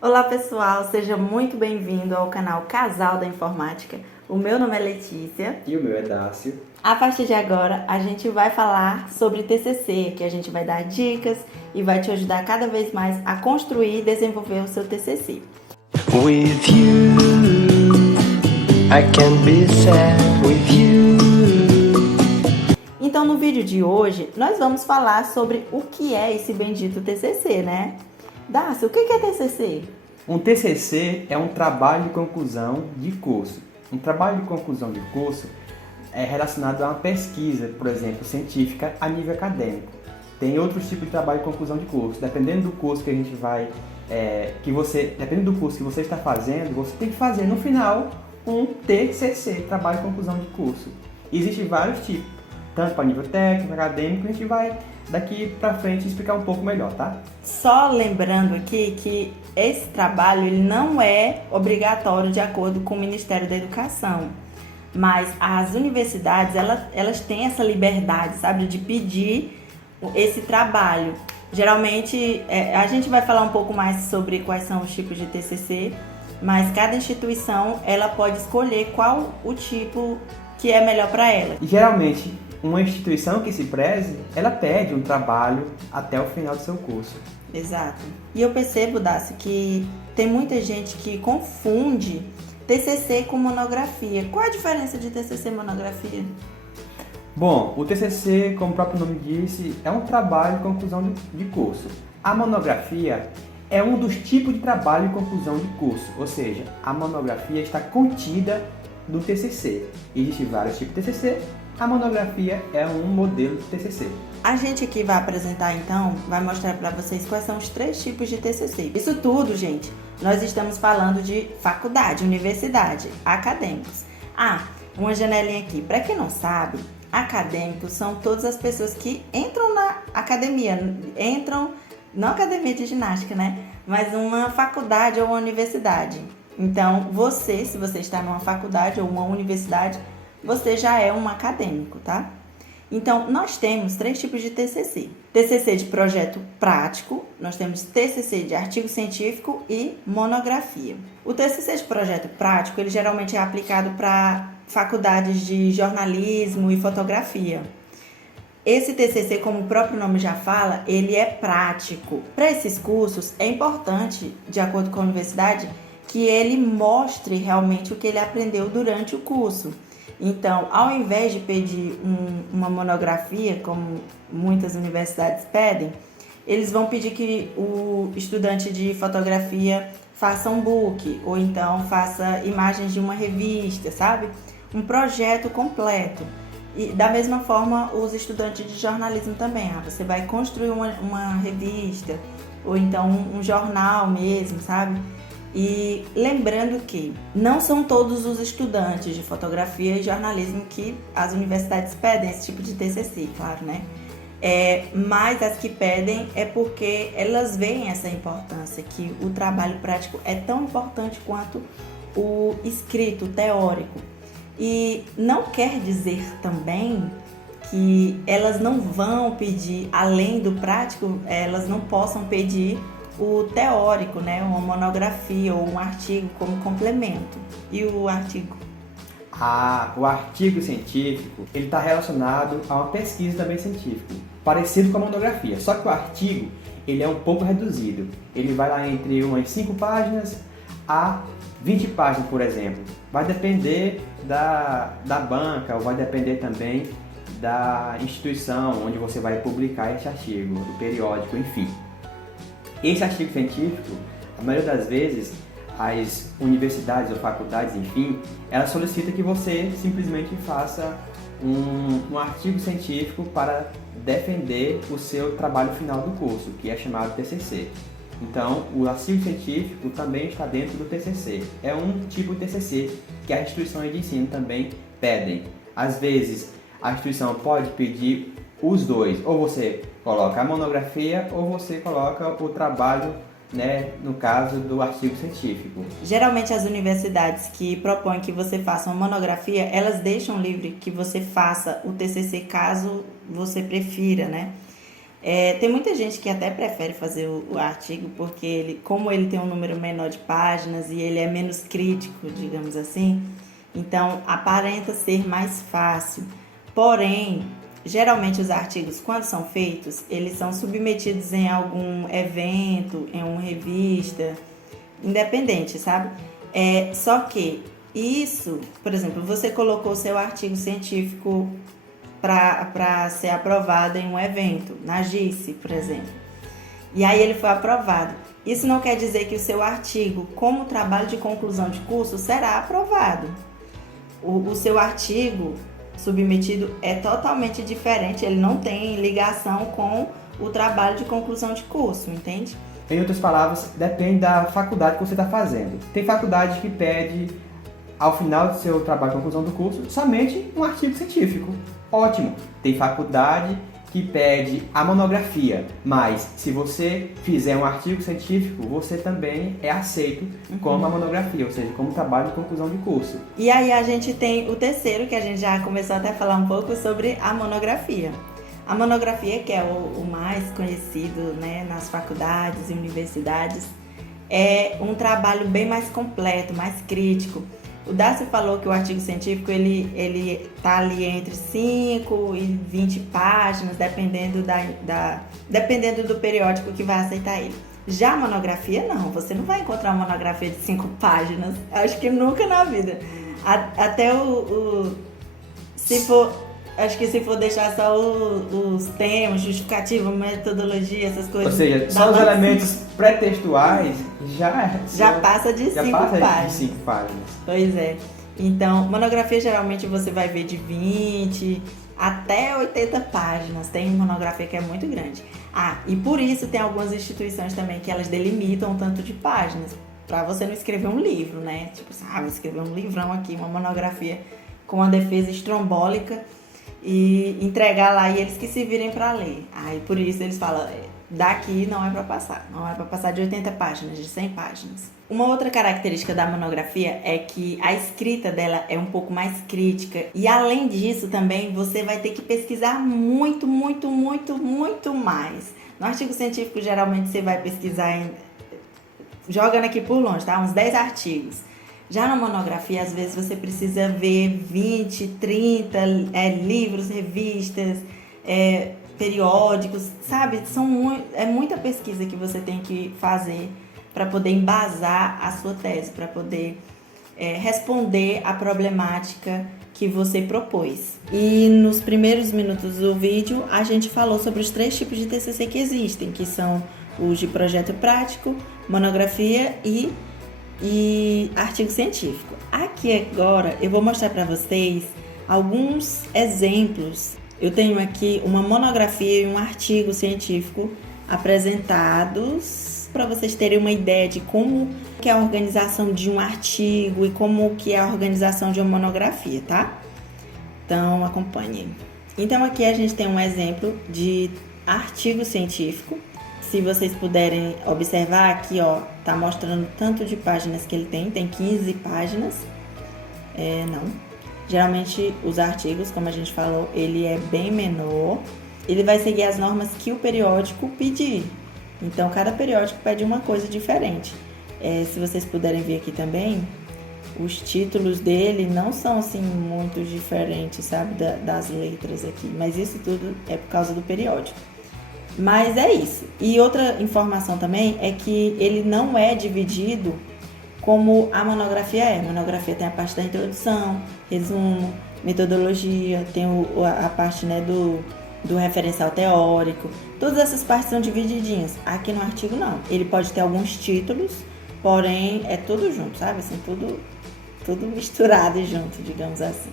Olá pessoal, seja muito bem-vindo ao canal Casal da Informática. O meu nome é Letícia. E o meu é Dácio. A partir de agora, a gente vai falar sobre TCC, que a gente vai dar dicas e vai te ajudar cada vez mais a construir e desenvolver o seu TCC. With you, I can be sad with you. Então, no vídeo de hoje, nós vamos falar sobre o que é esse bendito TCC, né? Dácio, o que é TCC? Um TCC é um trabalho de conclusão de curso. Um trabalho de conclusão de curso é relacionado a uma pesquisa, por exemplo, científica a nível acadêmico. Tem outros tipos de trabalho de conclusão de curso. Dependendo do curso que a gente vai, dependendo do curso que você está fazendo, você tem que fazer no final um TCC, trabalho de conclusão de curso. Existem vários tipos, tanto para nível técnico, acadêmico, a gente vai daqui para frente explicar um pouco melhor, tá? Só lembrando aqui que esse trabalho ele não é obrigatório de acordo com o Ministério da Educação, mas as universidades elas têm essa liberdade, sabe, de pedir esse trabalho. Geralmente a gente vai falar um pouco mais sobre quais são os tipos de TCC, mas cada instituição ela pode escolher qual o tipo que é melhor para ela. E geralmente uma instituição que se preze, ela pede um trabalho até o final do seu curso. Exato. E eu percebo, Dácio, que tem muita gente que confunde TCC com monografia. Qual a diferença de TCC e monografia? Bom, o TCC, como o próprio nome disse, é um trabalho de conclusão de curso. A monografia é um dos tipos de trabalho de conclusão de curso, ou seja, a monografia está contida no TCC. Existem vários tipos de TCC, a monografia é um modelo de TCC. A gente aqui vai apresentar então, vai mostrar para vocês quais são os 3 tipos de TCC. Isso tudo, gente, nós estamos falando de faculdade, universidade, acadêmicos. Uma janelinha aqui. Para quem não sabe, acadêmicos são todas as pessoas que entram na academia, não academia de ginástica, né? Mas uma faculdade ou uma universidade. Então, se você está numa faculdade ou uma universidade, você já é um acadêmico, tá? Então, nós temos 3 tipos de TCC. TCC de projeto prático, nós temos TCC de artigo científico e monografia. O TCC de projeto prático, ele geralmente é aplicado para faculdades de jornalismo e fotografia. Esse TCC, como o próprio nome já fala, ele é prático. Para esses cursos, é importante, de acordo com a universidade, que ele mostre realmente o que ele aprendeu durante o curso. Então, ao invés de pedir uma monografia, como muitas universidades pedem, eles vão pedir que o estudante de fotografia faça um book, ou então faça imagens de uma revista, sabe? Um projeto completo. E da mesma forma, os estudantes de jornalismo também. Você vai construir uma revista, ou então um jornal mesmo, sabe? E lembrando que não são todos os estudantes de fotografia e jornalismo que as universidades pedem esse tipo de TCC, claro, né? Mas as que pedem é porque elas veem essa importância, que o trabalho prático é tão importante quanto o escrito, o teórico. E não quer dizer também que elas não vão pedir, além do prático, elas não possam pedir o teórico, né? Uma monografia ou um artigo como complemento. E o artigo? O artigo científico, ele está relacionado a uma pesquisa também científica, parecido com a monografia, só que o artigo, ele é um pouco reduzido. Ele vai lá entre umas 5 páginas a 20 páginas, por exemplo. Vai depender da banca, ou vai depender também da instituição onde você vai publicar esse artigo, do periódico, enfim. Esse artigo científico, a maioria das vezes, as universidades ou faculdades, enfim, elas solicitam que você simplesmente faça um artigo científico para defender o seu trabalho final do curso, que é chamado TCC. Então, o artigo científico também está dentro do TCC. É um tipo de TCC que as instituições de ensino também pedem. Às vezes, a instituição pode pedir os dois, ou você coloca a monografia ou você coloca o trabalho, né, no caso do artigo científico. Geralmente as universidades que propõem que você faça uma monografia, elas deixam livre que você faça o TCC caso você prefira, né? Tem muita gente que até prefere fazer o artigo porque como ele tem um número menor de páginas e ele é menos crítico, digamos assim, então aparenta ser mais fácil. Porém, geralmente os artigos, quando são feitos, eles são submetidos em algum evento, em uma revista, independente, sabe? Só que isso, por exemplo, você colocou seu artigo científico para ser aprovado em um evento, na GICE, por exemplo. E aí ele foi aprovado. Isso não quer dizer que o seu artigo, como trabalho de conclusão de curso, será aprovado. O seu artigo submetido é totalmente diferente, ele não tem ligação com o trabalho de conclusão de curso, entende? Em outras palavras, depende da faculdade que você está fazendo. Tem faculdade que pede, ao final do seu trabalho de conclusão do curso, somente um artigo científico. Ótimo! Tem faculdade que pede a monografia, mas se você fizer um artigo científico, você também é aceito como a monografia, ou seja, como trabalho de conclusão de curso. E aí a gente tem o terceiro, que a gente já começou até a falar um pouco sobre a monografia. A monografia, que é o mais conhecido, né, nas faculdades e universidades, é um trabalho bem mais completo, mais crítico. O Dácio falou que o artigo científico ele tá ali entre 5 e 20 páginas, dependendo dependendo do periódico que vai aceitar ele. Já a monografia, não. Você não vai encontrar uma monografia de 5 páginas. Acho que nunca na vida. Até acho que se for deixar só os temas, justificativa, metodologia, essas coisas... Ou seja, só os elementos pré-textuais já passa de 5 páginas. De 5 páginas. Pois é. Então, monografia geralmente você vai ver de 20 até 80 páginas. Tem monografia que é muito grande. E por isso tem algumas instituições também que elas delimitam um tanto de páginas, para você não escrever um livro, né? Tipo, vou escrever um livrão aqui, uma monografia com uma defesa estrombólica e entregar lá e eles que se virem para ler. Aí por isso eles falam, daqui não é para passar de 80 páginas, de 100 páginas. Uma outra característica da monografia é que a escrita dela é um pouco mais crítica e além disso também você vai ter que pesquisar muito mais. No artigo científico geralmente você vai pesquisar jogando aqui por longe, tá? Uns 10 artigos. Já na monografia, às vezes você precisa ver 20, 30 livros, revistas, periódicos, sabe? É muita pesquisa que você tem que fazer para poder embasar a sua tese, para poder responder à problemática que você propôs. E nos primeiros minutos do vídeo, a gente falou sobre os 3 tipos de TCC que existem, que são os de projeto prático, monografia e artigo científico. Aqui agora eu vou mostrar para vocês alguns exemplos. Eu tenho aqui uma monografia e um artigo científico apresentados para vocês terem uma ideia de como que é a organização de um artigo e como que é a organização de uma monografia, tá? Então acompanhem. Então aqui a gente tem um exemplo de artigo científico. Se vocês puderem observar aqui, tá mostrando o tanto de páginas que ele tem 15 páginas. Geralmente os artigos, como a gente falou, ele é bem menor. Ele vai seguir as normas que o periódico pedir. Então, cada periódico pede uma coisa diferente. Se vocês puderem ver aqui também, os títulos dele não são assim muito diferentes, sabe, das letras aqui. Mas isso tudo é por causa do periódico. Mas é isso. E outra informação também é que ele não é dividido como a monografia é. A monografia tem a parte da introdução, resumo, metodologia, tem a parte, né, do referencial teórico. Todas essas partes são divididinhas. Aqui no artigo não. Ele pode ter alguns títulos, porém é tudo junto, sabe? Assim, tudo misturado e junto, digamos assim.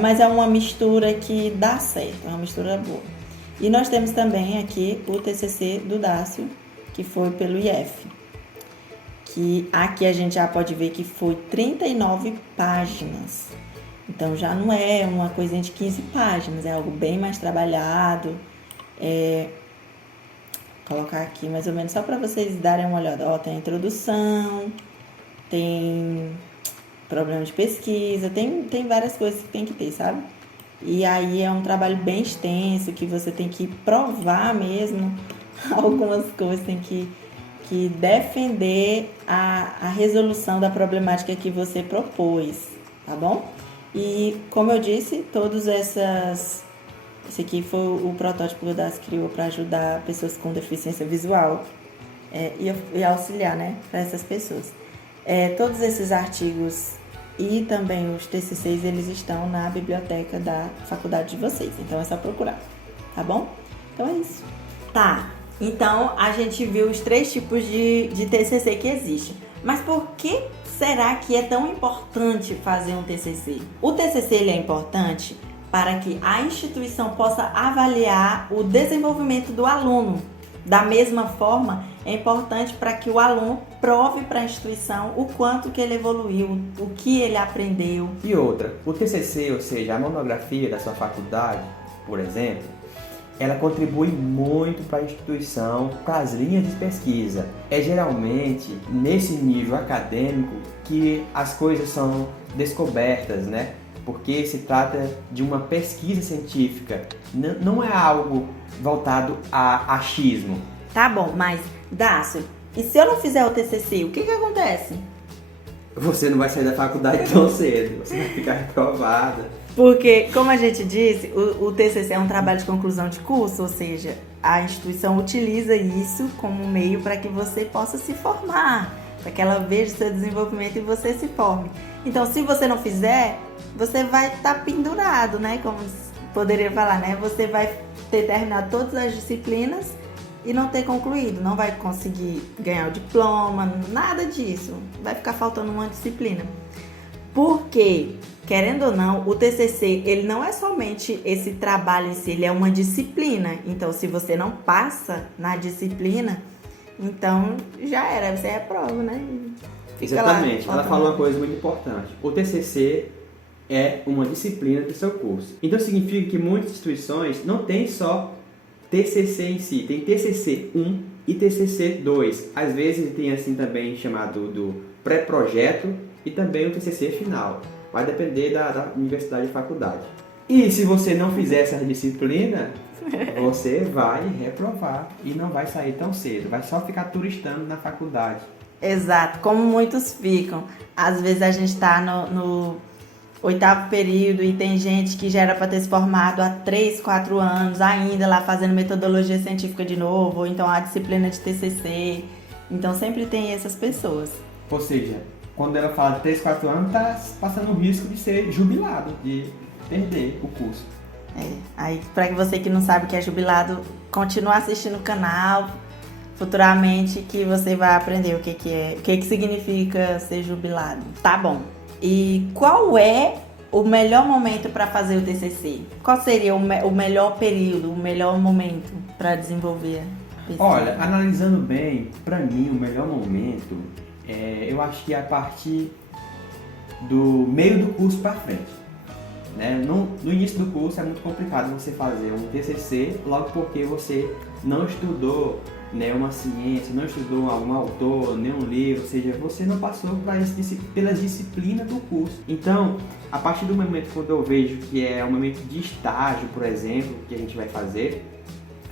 Mas é uma mistura que dá certo, é uma mistura boa. E nós temos também aqui o TCC do Dácio, que foi pelo IF. Que aqui a gente já pode ver que foi 39 páginas. Então já não é uma coisinha de 15 páginas, é algo bem mais trabalhado. Colocar aqui mais ou menos só para vocês darem uma olhada. Tem a introdução, tem problema de pesquisa, tem várias coisas que tem que ter, sabe? E aí é um trabalho bem extenso, que você tem que provar mesmo algumas coisas, tem que defender a resolução da problemática que você propôs, tá bom? E como eu disse, esse aqui foi o protótipo que o DAS criou para ajudar pessoas com deficiência visual e auxiliar, né, para essas pessoas. Todos esses artigos e também os TCCs, eles estão na biblioteca da faculdade de vocês, então é só procurar, tá bom? Então é isso. Tá, então a gente viu os 3 tipos de TCC que existem, mas por que será que é tão importante fazer um TCC? O TCC ele é importante para que a instituição possa avaliar o desenvolvimento do aluno. Da mesma forma, é importante para que o aluno prove para a instituição o quanto que ele evoluiu, o que ele aprendeu. E outra, o TCC, ou seja, a monografia da sua faculdade, por exemplo, ela contribui muito para a instituição, para as linhas de pesquisa. É geralmente nesse nível acadêmico que as coisas são descobertas, né? Porque se trata de uma pesquisa científica, não é algo voltado a achismo. Tá bom, mas Dácio, e se eu não fizer o TCC, o que acontece? Você não vai sair da faculdade tão cedo, você vai ficar reprovada. Porque, como a gente disse, o TCC é um trabalho de conclusão de curso, ou seja, a instituição utiliza isso como meio para que você possa se formar, para que ela veja o seu desenvolvimento e você se forme. Então, se você não fizer, você vai estar pendurado, né? Como poderia falar, né? Você vai ter terminado todas as disciplinas e não ter concluído, não vai conseguir ganhar o diploma, nada disso. Vai ficar faltando uma disciplina. Porque, querendo ou não, o TCC, ele não é somente esse trabalho em si, ele é uma disciplina. Então, se você não passa na disciplina, então já era, você reprova, né? Exatamente, ela falou uma coisa muito importante. O TCC é uma disciplina do seu curso. Então significa que muitas instituições não têm só TCC em si, tem TCC 1 e TCC 2. Às vezes tem assim também chamado do pré-projeto e também o TCC final. Vai depender da universidade e faculdade. E se você não fizer essa disciplina, você vai reprovar e não vai sair tão cedo, vai só ficar turistando na faculdade. Exato, como muitos ficam. Às vezes a gente está no 8º período e tem gente que já era para ter se formado há 3, 4 anos, ainda lá fazendo metodologia científica de novo, ou então a disciplina de TCC. Então sempre tem essas pessoas. Ou seja, quando ela fala de 3, 4 anos, está passando o risco de ser jubilado, de perder o curso. Aí para você que não sabe o que é jubilado, continua assistindo o canal. Futuramente que você vai aprender o que significa ser jubilado. Tá bom. E qual é o melhor momento para fazer o TCC? Qual seria o melhor período, o melhor momento para desenvolver a pesquisa? Olha, analisando bem, para mim o melhor momento eu acho que é a partir do meio do curso para frente. Né? No início do curso é muito complicado você fazer um TCC, logo porque você não estudou, né, uma ciência, não estudou algum autor, nenhum livro, ou seja, você não passou pelas disciplinas do curso. Então, a partir do momento quando eu vejo que é um momento de estágio, por exemplo, que a gente vai fazer,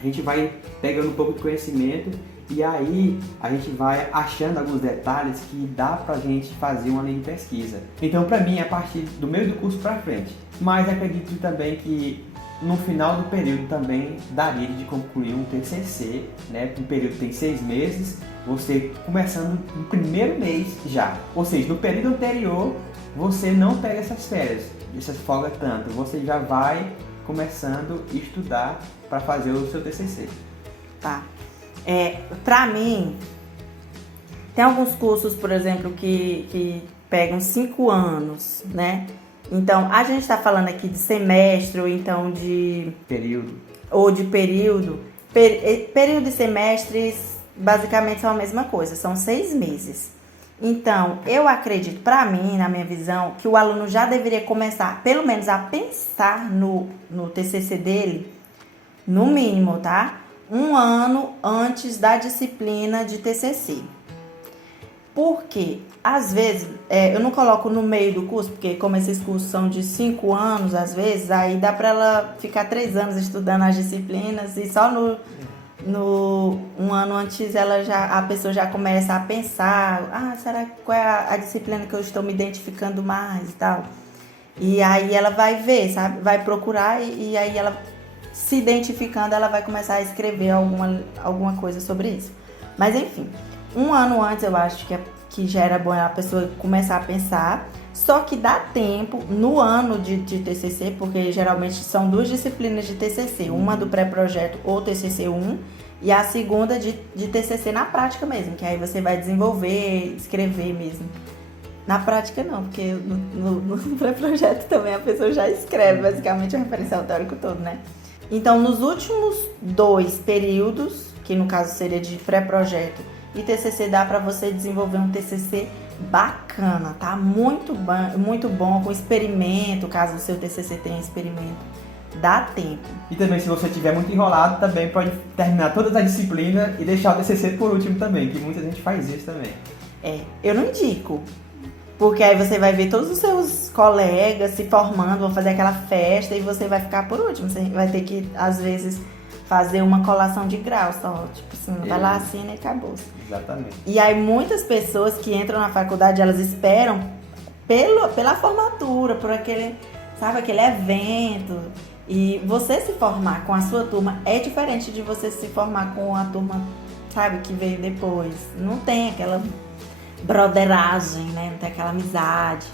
a gente vai pegando um pouco de conhecimento e aí a gente vai achando alguns detalhes que dá pra gente fazer uma linha de pesquisa. Então, pra mim, é a partir do meio do curso pra frente. Mas acredito também que no final do período também daria de concluir um TCC, né? Um período tem 6 meses, você começando no primeiro mês já. Ou seja, no período anterior, você não pega essas férias, essas folgas tanto. Você já vai começando a estudar para fazer o seu TCC. Tá. Pra mim, tem alguns cursos, por exemplo, que pegam 5 anos, né? Então, a gente está falando aqui de semestre, ou então de... Período. Ou de período. Período e semestres, basicamente, são a mesma coisa. São 6 meses. Então, eu acredito, para mim, na minha visão, que o aluno já deveria começar, pelo menos, a pensar no TCC dele, no mínimo, tá? 1 ano antes da disciplina de TCC. Porque, às vezes, eu não coloco no meio do curso, porque como esses cursos são de 5 anos, às vezes, aí dá pra ela ficar 3 anos estudando as disciplinas e só no um ano antes a pessoa já começa a pensar, qual é a disciplina que eu estou me identificando mais e tal. E aí ela vai ver, sabe? Vai procurar e aí ela, se identificando, ela vai começar a escrever alguma coisa sobre isso. Mas enfim, um ano antes eu acho que já era bom a pessoa começar a pensar. Só que dá tempo no ano de TCC, porque geralmente são 2 disciplinas de TCC. Uma do pré-projeto ou TCC 1 e a segunda de TCC na prática mesmo, que aí você vai desenvolver, escrever mesmo. Na prática não, porque no pré-projeto também a pessoa já escreve basicamente o referencial teórico todo, né? Então, nos últimos 2 períodos, que no caso seria de pré-projeto e TCC, dá para você desenvolver um TCC bacana, tá? Muito bom, com experimento, caso o seu TCC tenha experimento. Dá tempo. E também, se você estiver muito enrolado, também pode terminar todas as disciplinas e deixar o TCC por último também, que muita gente faz isso também. Eu não indico. Porque aí você vai ver todos os seus colegas se formando, vão fazer aquela festa e você vai ficar por último. Você vai ter que, às vezes, fazer uma colação de grau só. Tipo assim, vai lá, assina e acabou. Exatamente. E aí muitas pessoas que entram na faculdade, elas esperam pela formatura, por aquele evento. E você se formar com a sua turma é diferente de você se formar com a turma, sabe, que veio depois. Não tem aquela broderagem, né? Não tem aquela amizade.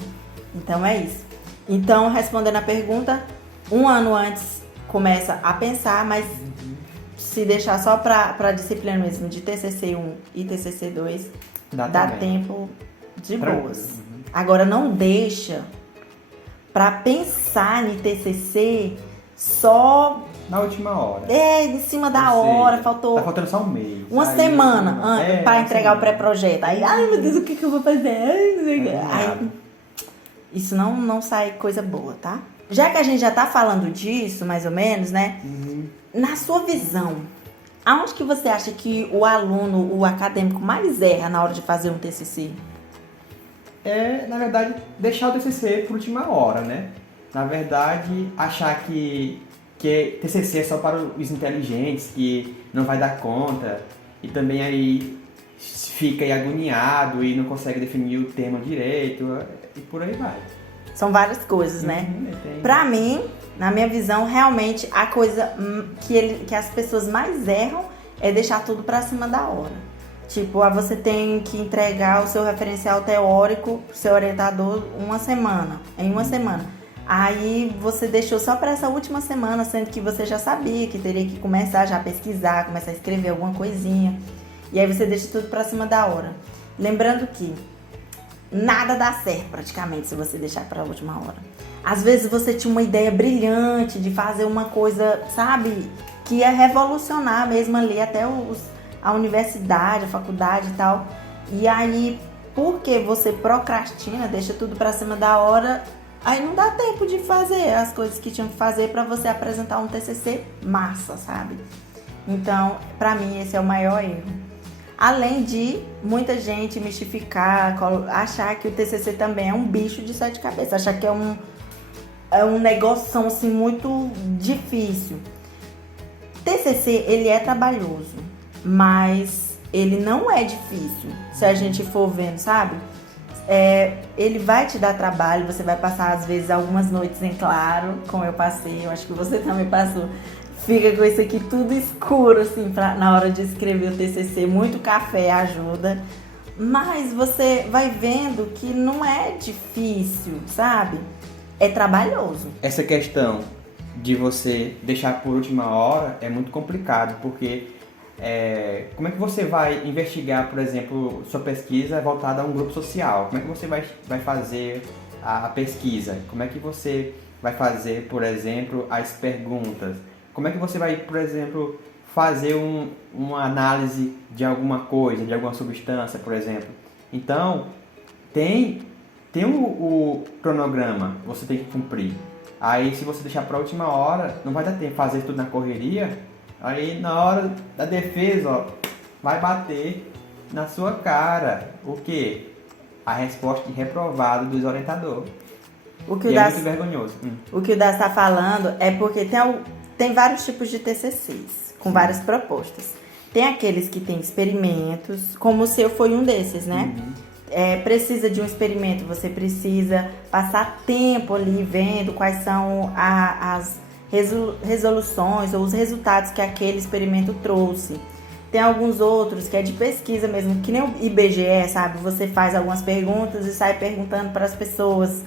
Então é isso. Então, respondendo a pergunta, um ano antes começa a pensar, mas se deixar só para disciplina mesmo de TCC 1 e TCC 2, dá tempo de boas. Agora, não deixa para pensar em TCC só na última hora. Em cima da hora, faltou. Tá faltando só um mês. Uma semana para entregar o pré-projeto. Aí, ai meu Deus, o que eu vou fazer? Aí, isso não sai coisa boa, tá? Já que a gente já tá falando disso, mais ou menos, né? Na sua visão, aonde que você acha que o aluno, o acadêmico, mais erra na hora de fazer um TCC? Na verdade, deixar o TCC por última hora, né? Na verdade, achar que TCC é só para os inteligentes, que não vai dar conta, e também aí fica aí agoniado e não consegue definir o tema direito, e por aí vai. São várias coisas, né? Pra mim, na minha visão, realmente a coisa que as pessoas mais erram é deixar tudo pra cima da hora. Tipo, você tem que entregar o seu referencial teórico pro seu orientador em uma semana. Aí você deixou só para essa última semana, sendo que você já sabia que teria que começar já a pesquisar, começar a escrever alguma coisinha. E aí você deixa tudo para cima da hora. Lembrando que nada dá certo praticamente se você deixar para a última hora. Às vezes você tinha uma ideia brilhante de fazer uma coisa, sabe, que ia revolucionar mesmo ali até a universidade, a faculdade e tal. E aí, porque você procrastina, deixa tudo para cima da hora, aí não dá tempo de fazer as coisas que tinham que fazer para você apresentar um TCC massa, sabe? Então, pra mim, esse é o maior erro. Além de muita gente mistificar, achar que o TCC também é um bicho de 7 cabeças, achar que é um negócio assim muito difícil. TCC, ele é trabalhoso, mas ele não é difícil, se a gente for vendo, sabe? Ele vai te dar trabalho, você vai passar às vezes algumas noites em claro, como eu passei, eu acho que você também passou. Fica com isso aqui tudo escuro, assim, na hora de escrever o TCC, muito café ajuda. Mas você vai vendo que não é difícil, sabe? É trabalhoso. Essa questão de você deixar por última hora é muito complicado, porque como é que você vai investigar, por exemplo, sua pesquisa voltada a um grupo social? Como é que você vai fazer a pesquisa? Como é que você vai fazer, por exemplo, as perguntas? Como é que você vai, por exemplo, fazer uma análise de alguma coisa, de alguma substância, por exemplo? Então, tem o cronograma que você tem que cumprir. Aí, se você deixar para a última hora, não vai dar tempo de fazer tudo na correria. Aí, na hora da defesa, vai bater na sua cara. O quê? A resposta de reprovado dos orientadores. O que E o é Das, muito vergonhoso. o que o Das está falando é porque tem vários tipos de TCCs, com várias propostas. Tem aqueles que têm experimentos, como o seu foi um desses, né? Precisa de um experimento, você precisa passar tempo ali vendo quais são as resoluções ou os resultados que aquele experimento trouxe. Tem alguns outros que é de pesquisa mesmo, que nem o IBGE, sabe? Você faz algumas perguntas e sai perguntando para as pessoas,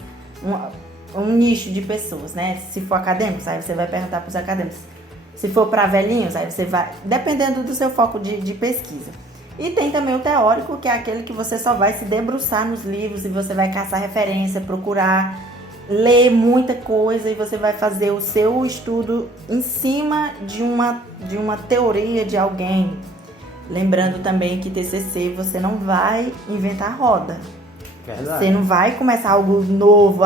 um nicho de pessoas, né? Se for acadêmicos, aí você vai perguntar para os acadêmicos. Se for para velhinhos, aí você vai, dependendo do seu foco de pesquisa. E tem também o teórico, que é aquele que você só vai se debruçar nos livros e você vai caçar referência, procurar ler muita coisa e você vai fazer o seu estudo em cima de uma teoria de alguém. Lembrando também que TCC você não vai inventar roda. Verdade. Você não vai começar algo novo.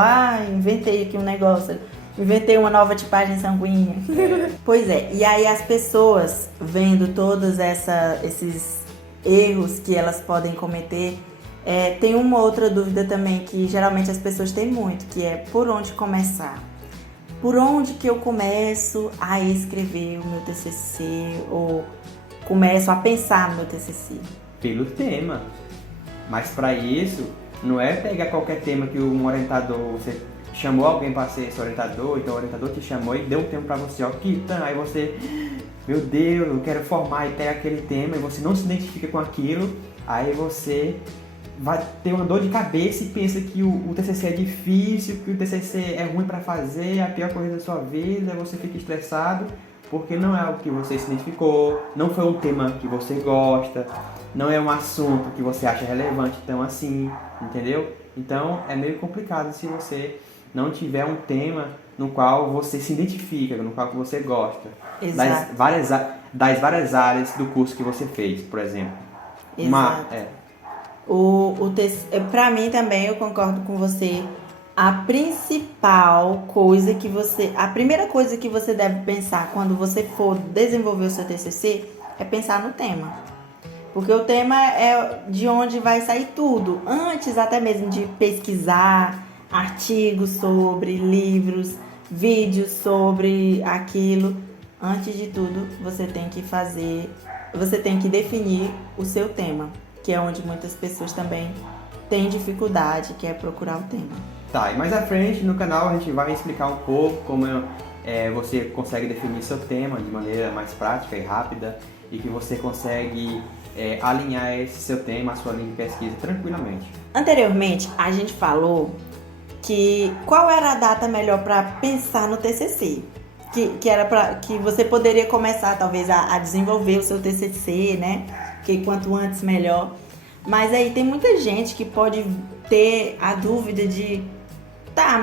Inventei aqui um negócio. Inventei uma nova tipagem sanguínea. Pois é. E aí as pessoas vendo todos esses erros que elas podem cometer, tem uma outra dúvida também que geralmente as pessoas têm muito, que é por onde começar? Por onde que eu começo a escrever o meu TCC ou começo a pensar no meu TCC? Pelo tema. Mas para isso, não é pegar qualquer tema que um orientador, você chamou alguém para ser esse orientador, então o orientador te chamou e deu um tempo para você, aí você, meu Deus, eu quero formar, e pega aquele tema e você não se identifica com aquilo, aí você vai ter uma dor de cabeça e pensa que o TCC é difícil, que o TCC é ruim para fazer, é a pior coisa da sua vida, você fica estressado, porque não é algo que você se identificou, não foi um tema que você gosta, não é um assunto que você acha relevante tão assim, entendeu? Então é meio complicado se você não tiver um tema no qual você se identifica, no qual você gosta. Exato. Das várias áreas do curso que você fez, por exemplo. Exato. Para mim também, eu concordo com você. A primeira coisa que você deve pensar quando você for desenvolver o seu TCC é pensar no tema. Porque o tema é de onde vai sair tudo. Antes até mesmo de pesquisar artigos sobre livros, vídeos sobre aquilo, antes de tudo, você tem que definir o seu tema, que é onde muitas pessoas também têm dificuldade, que é procurar o tema. Tá, e mais à frente no canal a gente vai explicar um pouco como você consegue definir seu tema de maneira mais prática e rápida e que você consegue alinhar esse seu tema, a sua linha de pesquisa tranquilamente. Anteriormente, a gente falou que qual era a data melhor para pensar no TCC, que era que você poderia começar talvez a desenvolver o seu TCC, né? Que quanto antes melhor. Mas aí tem muita gente que pode ter a dúvida de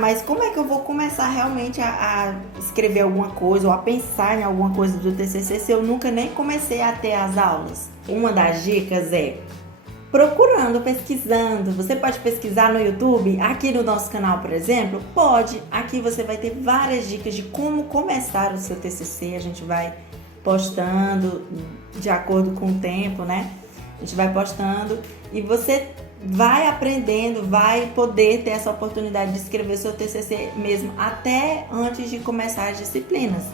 mas como é que eu vou começar realmente a escrever alguma coisa ou a pensar em alguma coisa do TCC se eu nunca nem comecei a ter as aulas? Uma das dicas é procurando, pesquisando. Você pode pesquisar no YouTube, aqui no nosso canal, por exemplo? Pode. Aqui você vai ter várias dicas de como começar o seu TCC. A gente vai postando de acordo com o tempo, né? A gente vai postando e você vai aprendendo, vai poder ter essa oportunidade de escrever seu TCC mesmo até antes de começar as disciplinas.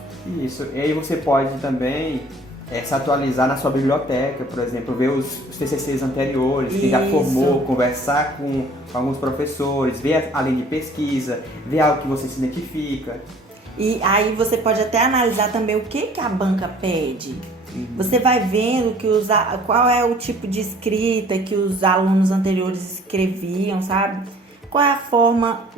Isso. E aí você pode também se atualizar na sua biblioteca, por exemplo, ver os TCCs anteriores, que já formou, conversar com alguns professores, ver a linha de pesquisa, ver algo que você se identifica. E aí você pode até analisar também o que a banca pede. Você vai vendo qual é o tipo de escrita que os alunos anteriores escreviam, sabe? Qual é a forma...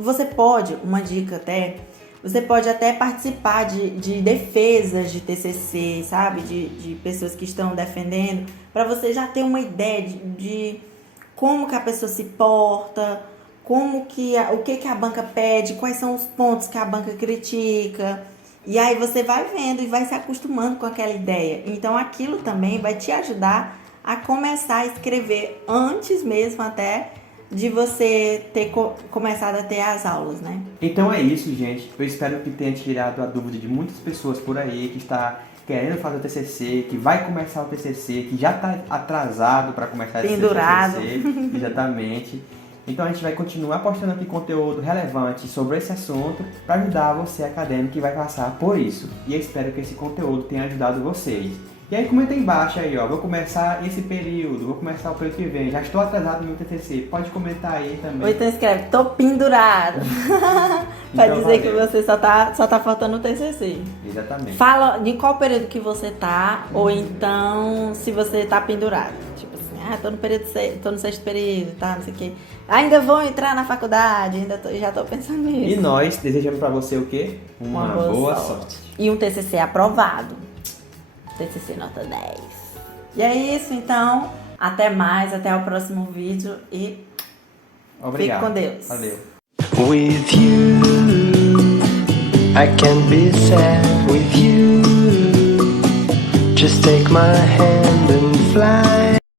uma dica até, você pode até participar de defesas de TCC, sabe? De pessoas que estão defendendo, para você já ter uma ideia de como que a pessoa se porta, o que a banca pede, quais são os pontos que a banca critica. E aí você vai vendo e vai se acostumando com aquela ideia. Então aquilo também vai te ajudar a começar a escrever antes mesmo até de você ter começado a ter as aulas, né? Então é isso, gente. Eu espero que tenha tirado a dúvida de muitas pessoas por aí que está querendo fazer o TCC, que vai começar o TCC, que já está atrasado para começar Pendurado. esse TCC, exatamente. Então a gente vai continuar postando aqui conteúdo relevante sobre esse assunto para ajudar você acadêmico que vai passar por isso. E eu espero que esse conteúdo tenha ajudado vocês. E aí comenta aí embaixo aí, ó, vou começar esse período, vou começar o período que vem, já estou atrasado no meu TCC, pode comentar aí também. Ou então escreve, tô pendurado. Pra Então, dizer que valeu. você só tá faltando o TCC. Exatamente. Fala em qual período que você tá, ou então se você tá pendurado. Tipo assim, tô no período, tô no 6º período, tá, não sei o quê. Ainda vou entrar na faculdade, já tô pensando nisso. E nós desejamos pra você o quê? Uma boa sorte. E um TCC aprovado. TCC nota 10. E é isso, então. Até mais, até o próximo vídeo e Obrigado. fique com Deus. Valeu. With you, I can be sad with you. Just take my hand and fly